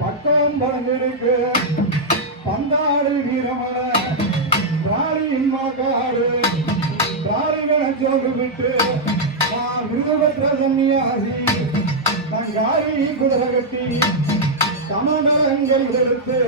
பக்கம் பழங்கிருக்கு பந்தாடு வீரமர பிராரியின் மாக்காடு பிராரிகளை ஜோகு விட்டு நான் விருதுபெற்ற சன்னியாசி நான் காரி குதிரை கட்டி எடுத்து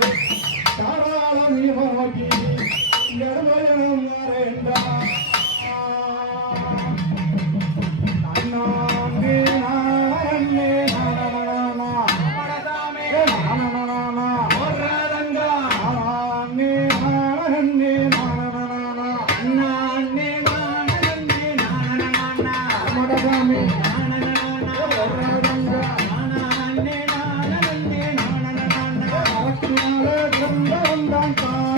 dum dum dum dum.